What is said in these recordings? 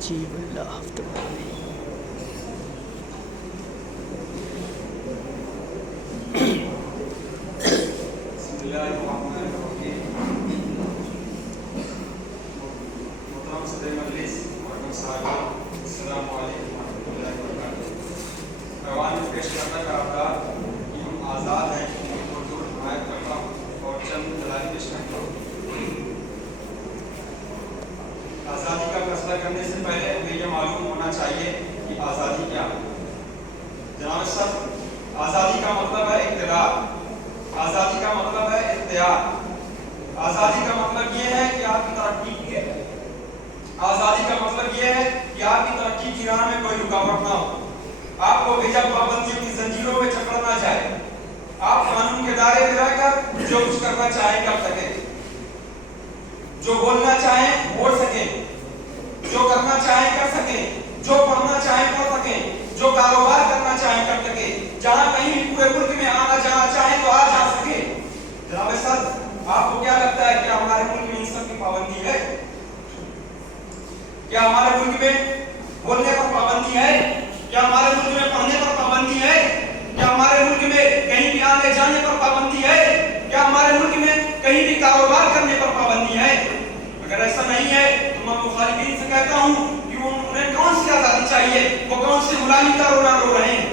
عجیب اللہ السلام علیکم ورحمۃ اللہ وبرکاتہ۔ ایوان میں پیش کرنا چاہتا کہ ہم آزاد ہیں، اردو حمایت کرتا ہوں اور چند دلائل پیش کرتا ہوں۔ آزادی کا فیصلہ کرنے سے پہلے ہمیں یہ معلوم ہونا چاہیے کہ آزادی کیا ہے۔ جناب صاحب، آزادی کا مطلب ہے اقتدار، آزادی کا مطلب ہے اختیار، آزادی کا مطلب یہ ہے کہ آپ کی ترقی کی ہے، آزادی کا مطلب یہ ہے کہ آپ کی ترقی کی راہ میں کوئی رکاوٹ نہ ہو، آپ کو بھیجا پابندیوں کی زنجیروں میں جکڑا نہ جائے، آپ قانون کے دائرے میں رہ کر جو کچھ کرنا چاہیں کر سکیں، جو بولنا چاہیں بول سکیں، جو کرنا چاہیں کر سکیں، جو پڑھنا چاہیں پڑھ سکیں، جو کاروبار کرنا چاہیں کر سکیں، جہاں کہیں بھی پورے ملک میں آنا جانا چاہیں تو آ جا سکیں۔ جناب صاحب، آپ کو کیا لگتا ہے کہ ہمارے ملک میں ان سب کی پابندی ہے؟ کیا ہمارے ملک میں بولنے پر پابندی ہے؟ کیا ہمارے ملک میں پڑھنے پر پابندی ہے؟ کیا ہمارے ملک میں کہیں بھی آنے جانے پر پابندی ہے؟ کیا ہمارے ملک میں کہیں بھی کاروبار کرنے پر پابندی ہے؟ اگر ایسا نہیں ہے تو میں مخالفین سے کہتا ہوں کہ انہیں کون سی آزادی چاہیے، وہ کون سی غلامی کا رونا رو رہے ہیں؟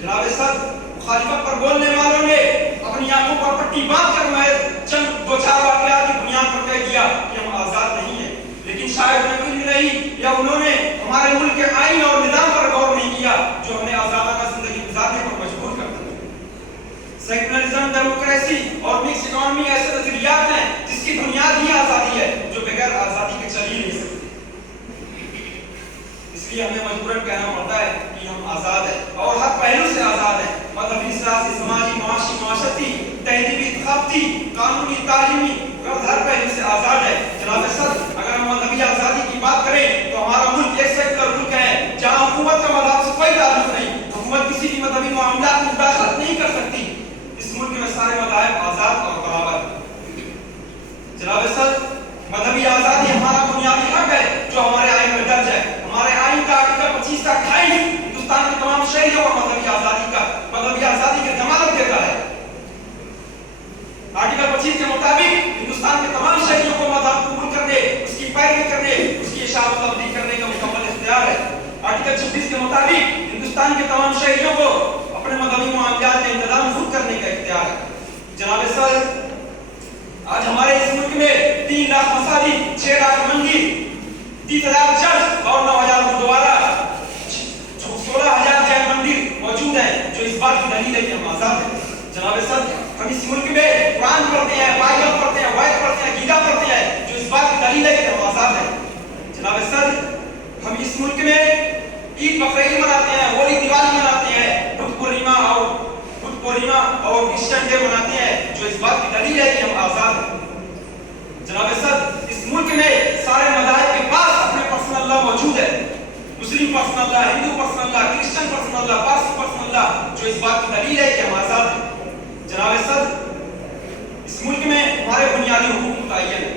جناب صاحب، مخالفت پر بولنے والوں نے اپنی آنکھوں پر پٹی باندھ کر میں چند دو چار واقعات کی بنیاد پر کہہ دیا کہ ہم آزاد نہیں ہیں، لیکن شاید انہیں نہیں یا انہوں نے ہمارے ملک کے آئین اور نظام پر غور نہیں کیا جو ہمیں آزادانہ زندگی گزارنے پر مجبور کرتا ہے۔ سیکولرزم، ڈیموکریسی اور مکس اکانومی ایسے نظریات ہیں جس کی بنیاد ہی آزادی ہے، جو بغیر آزادی کے چل ہی نہیں سکتی۔ اس لیے ہمیں مجبوراً کہنا پڑتا ہے کہ ہم آزاد ہیں اور ہر پہلو سے آزاد ہیں، مذہبی، سیاسی، سماجی، معاشی، معاشرتی، تہذیبی، ثقافتی، قانونی، تعلیمی، ہر پہلو سے آزاد ہے۔ جناب صدر، اگر ہم مذہبی آزادی کی بات کریں تو ہمارا ملک ایک سیکولر ملک ہے جہاں حکومت کا مذہب سے کوئی تعلق نہیں، حکومت کسی بھی مذہبی معاملات میں مداخلت نہیں کر سکتی۔ اس ملک میں سارے مذاہب آزاد اور برابر ہیں۔ جناب صدر، مذہبی آزادی ہمارا بنیادی حق ہے جو ہمارے آئین میں درج ہے۔ ہمارے آئین کا آرٹیکل 25 کا 28 ہندوستان کے تمام شہریوں کو مذہبی آزادی کی ضمانت دیتا ہے۔ آرٹیکل 25 کے مطابق ہندوستان کے تمام شہریوں کو مذہب قبول کرنے، اس کی پیروی کرنے، اس کی اشاعت و تبلیغ کرنے کا مکمل اختیار ہے۔ آرٹیکل 26 کے مطابق ہندوستان کے تمام شہریوں کو اپنے مذہبی معاملات کا انتظام خود کرنے کا اختیار ہے۔ جناب صدر، آج ہمارے اس ملک میں 3 لاکھ مساجد، 6 لاکھ مندر، 30,000 چرچ اور 9,000 گردوارا، 16,000 جین مندر موجود ہیں، جو اس بات کی دلیل ہے کہ ہم آزاد ہیں۔ جناب صدر، ہم اس ملک میں قرآن پڑھتے ہیں، بائبل پڑھتے ہیں، وید پڑھتے ہیں، گیتا پڑھتے ہیں، جو اس بات کی دلیل ہے کہ ہم آزاد ہیں۔ جناب صدر، ہم اس ملک میں عید بقرعید مناتے ہیں، ہولی دیوالی مناتے ہیں، بدھ پورنیما اور کرسچن ڈے مناتے ہیں، جو اس بات کی دلیل ہے کہ ہم آزاد ہیں۔ جناب صدر، اس ملک میں سارے مذاہب کے پاس اپنے پرسنل لا موجود ہے، مسلم پرسنل لا، ہندو پرسنل لا، کرسچن پرسنل لا، پارسی پرسنل لا، جو اس بات کی دلیل ہے کہ ہم آزاد ہیں۔ جناب صدر، اس ملک میں ہمارے بنیادی حقوق متعین ہیں۔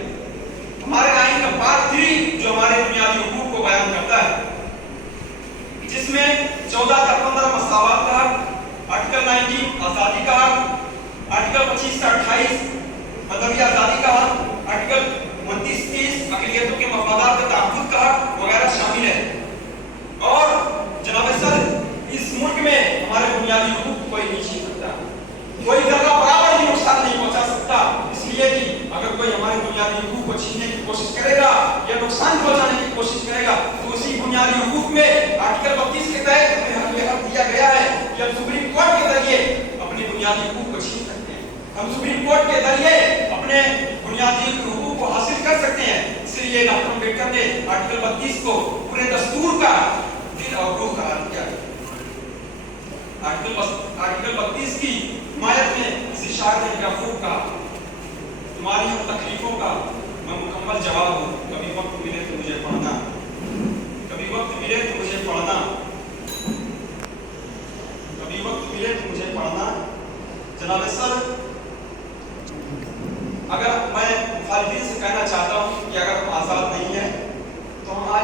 ہمارے آئین کا پارٹ 3 جو ہمارے بنیادی حقوق کو بیان کرتا ہے، جس میں 14 تا 15 مساوات کا حق، آرٹیکل 19 آزادی کا حق، آرٹیکل 25 تا 28 مذہبی آزادی کا حق، آرٹیکل 29-30 اقلیتوں کے مفادات کے تحفظ کا حق وغیرہ شامل ہے۔ اور جناب صدر، اس ملک میں ہمارے بنیادی حقوق کو کوئی نہیں چھین سکتا، کوئی ذرہ برابر بھی نقصان نہیں پہنچا سکتا، اس لیے کہ اگر کوئی ہمارے بنیادی حقوق کو چھیننے کی کوشش کرے گا یا نقصان پہنچانے کی کوشش کرے گا تو اسی بنیادی حقوق میں آرٹیکل 32 کے تحت ہمیں یہ حق دیا گیا ہے کہ ہم سپریم کورٹ کے ذریعے اپنے بنیادی حقوق کو چھین سکتے ہیں، ہم سپریم کورٹ کے ذریعے اپنے بنیادی حقوق کو حاصل کر سکتے ہیں۔ اس لیے ڈاکٹر امبیڈکر نے آرٹیکل 32 کو پورے دستور کا دل اور روح قرار دیا ہے۔ آرٹیکل 32 کی حمایت میں کسی شاعر نے کیا خوب کہا، تمہاری ان تکلیفوں کا میں مکمل جواب ہوں، کبھی وقت ملے تو مجھے پڑھنا، کبھی وقت ملے تو مجھے پڑھنا، کبھی وقت ملے تو مجھے پڑھنا۔ جناب صدر، اگر میں مخالفین سے کہنا چاہتا ہوں کہ اگر ہم آزاد نہیں ہیں تو ہم آج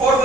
5th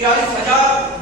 43,000